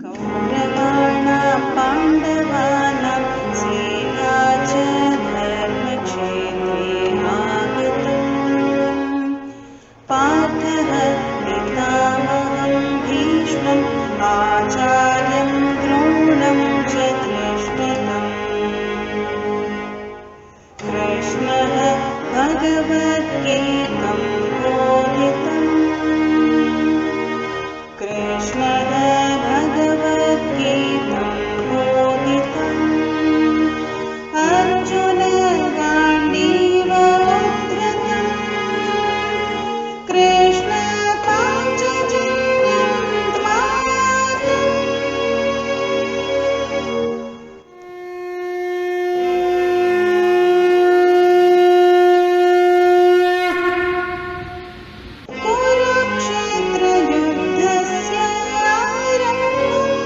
कौरवाणां पाण्डवानां सेना च धर्मक्षेत्रे आगतम् पार्थः पितामहं भीष्मम् आचार्यं द्रोणं च दृष्टतम् कृष्णः भगवद्गीतं बोधितम् कृष्णः भगवद्गीतं बोधितम् Arjun गाण्डीवोद्धृतम् Krishna पाञ्चजन्यं द्वारम् कुरुक्षेत्रयुद्धस्य आरम्भम्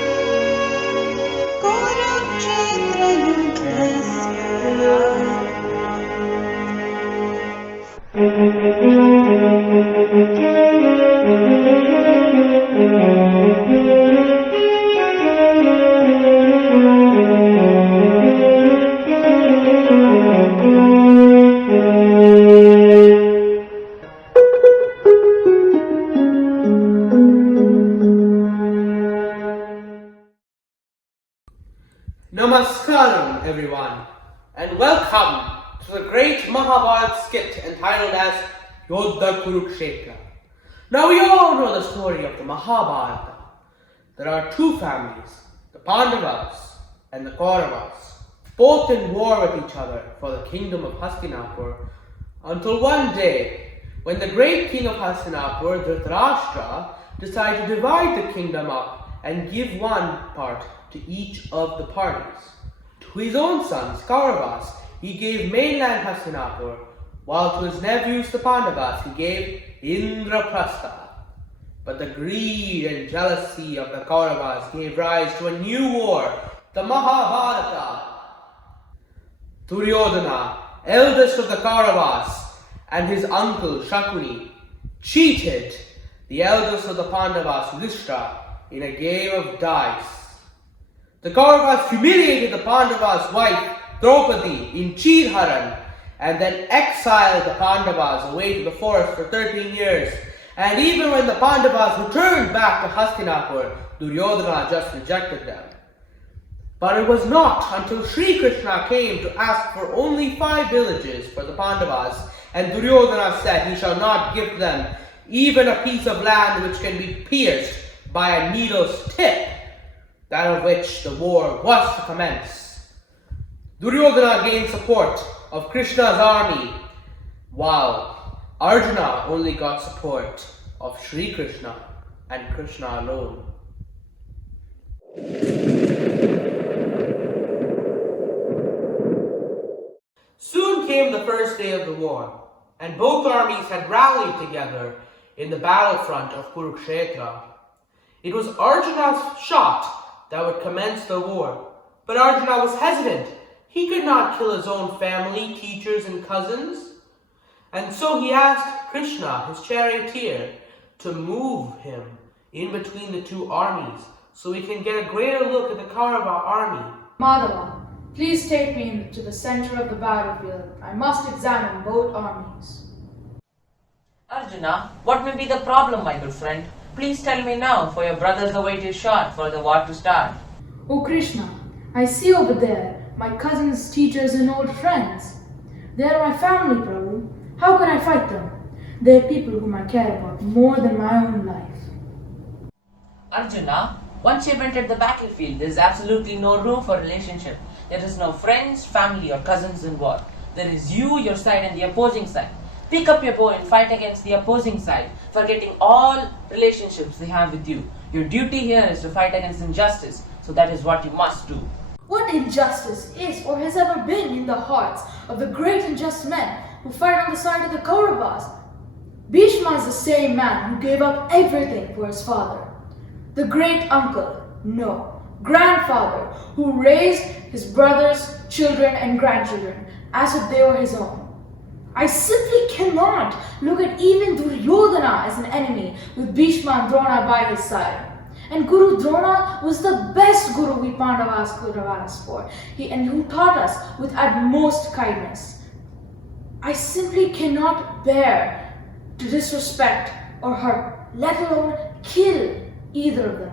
Namaskaram, everyone, and welcome to the great Mahabharata skit entitled as Yudha Kurukshetra. Now we all know the story of the Mahabharata. There are two families, the Pandavas and the Kauravas, both in war with each other for the kingdom of Hastinapur, until one day, when the great king of Hastinapur, Dhritarashtra, decided to divide the kingdom up and give one part to each of the parties. To his own sons, Kauravas, he gave mainland Hastinapur, while to his nephews, the Pandavas, he gave Indraprastha. But the greed and jealousy of the Kauravas gave rise to a new war, the Mahabharata. Duryodhana, eldest of the Kauravas, and his uncle Shakuni cheated the eldest of the Pandavas, Yudhishthira, in a game of dice. The Kauravas humiliated the Pandavas' wife, Draupadi, in Chirharan, and then exiled the Pandavas away to the forest for 13 years. And even when the Pandavas returned back to Hastinapur, Duryodhana just rejected them. But it was not until Sri Krishna came to ask for only 5 villages for the Pandavas, and Duryodhana said he shall not give them even a piece of land which can be pierced by a needle's tip, that of which the war was to commence. Duryodhana gained support of Krishna's army, while Arjuna only got support of Sri Krishna and Krishna alone. Soon came the first day of the war, and both armies had rallied together in the battlefront of Kurukshetra. It was Arjuna's shot that would commence the war, but Arjuna was hesitant. He could not kill his own family, teachers, and cousins. And so he asked Krishna, his charioteer, to move him in between the two armies so we can get a greater look at the Kaurava army. Madhava, please take me to the center of the battlefield. I must examine both armies. Arjuna, what may be the problem, my good friend? Please tell me now, for your brother's await is short for the war to start. Oh Krishna, I see over there my cousins, teachers, and old friends. They are my family, Prabhu. How can I fight them? They are people whom I care about more than my own life. Arjuna, once you've entered the battlefield, there is absolutely no room for relationship. There is no friends, family, or cousins in war. There is you, your side, and the opposing side. Pick up your bow and fight against the opposing side, forgetting all relationships they have with you. Your duty here is to fight against injustice, so that is what you must do. What injustice is or has ever been in the hearts of the great and just men who fight on the side of the Kauravas? Bhishma is the same man who gave up everything for his father. The great uncle, no, grandfather, who raised his brothers, children, and grandchildren as if they were his own. I simply cannot look at even Duryodhana as an enemy with Bhishma and Drona by his side. And Guru Drona was the best Guru we Pandavas could have asked for, and who taught us with utmost kindness. I simply cannot bear to disrespect or hurt, let alone kill either of them.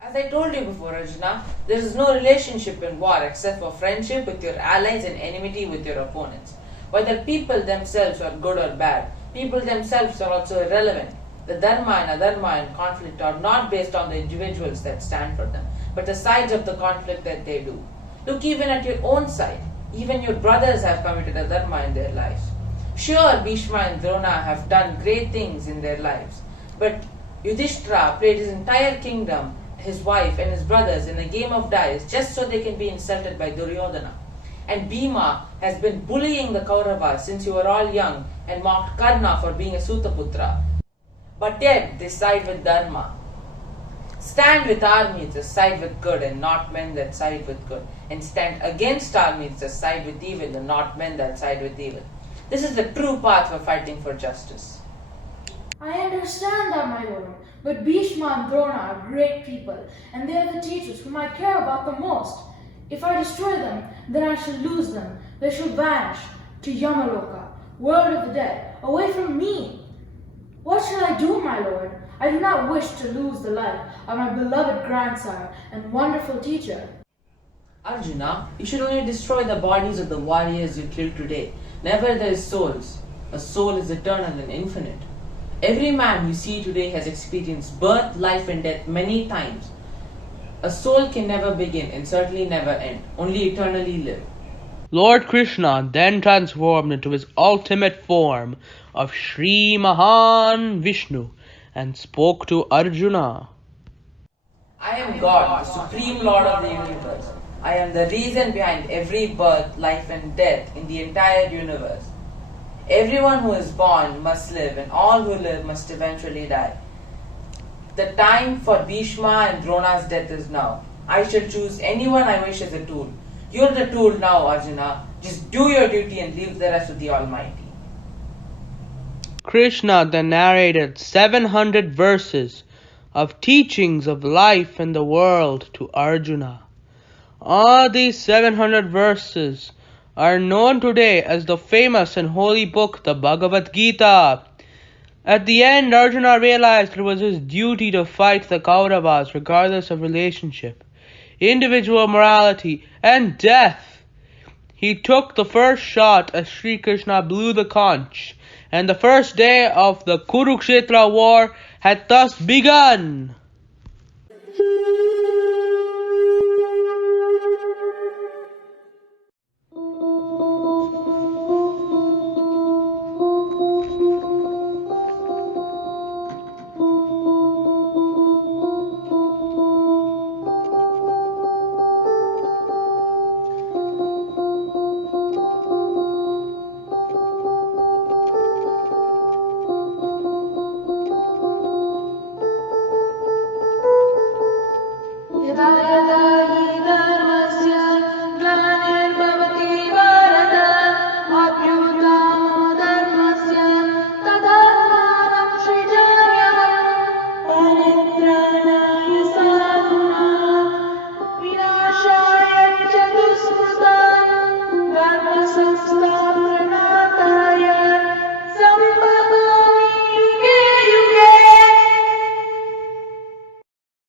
As I told you before, Arjuna, there is no relationship in war except for friendship with your allies and enmity with your opponents. Whether people themselves are good or bad, people themselves are also irrelevant. The dharma and adharma in conflict are not based on the individuals that stand for them, but the sides of the conflict that they do. Look even at your own side. Even your brothers have committed adharma in their lives. Sure, Bhishma and Drona have done great things in their lives, but Yudhishthira played his entire kingdom, his wife and his brothers in a game of dice just so they can be insulted by Duryodhana. And Bhima has been bullying the Kauravas since you were all young and mocked Karna for being a Sutaputra. But yet they side with Dharma. Stand with armies as side with good and not men that side with good. And stand against armies as side with evil and not men that side with evil. This is the true path for fighting for justice. I understand that, my lord, but Bhishma and Drona are great people, and they are the teachers whom I care about the most. If I destroy them, then I shall lose them. They shall vanish to Yamaloka, world of the dead, away from me. What shall I do, my lord? I do not wish to lose the life of my beloved grandsire and wonderful teacher. Arjuna, you should only destroy the bodies of the warriors you killed today, never their souls. A soul is eternal and infinite. Every man you see today has experienced birth, life and death many times. A soul can never begin and certainly never end, only eternally live. Lord Krishna then transformed into his ultimate form of Sri Mahan Vishnu and spoke to Arjuna. I am God, the Supreme Lord of the universe. I am the reason behind every birth, life and death in the entire universe. Everyone who is born must live and all who live must eventually die. The time for Bhishma and Drona's death is now. I shall choose anyone I wish as a tool. You're the tool now, Arjuna. Just do your duty and leave the rest to the Almighty. Krishna then narrated 700 verses of teachings of life and the world to Arjuna. All these 700 verses are known today as the famous and holy book, the Bhagavad Gita. At the end, Arjuna realized it was his duty to fight the Kauravas regardless of relationship, individual morality, and death. He took the first shot as Sri Krishna blew the conch, and the first day of the Kurukshetra war had thus begun.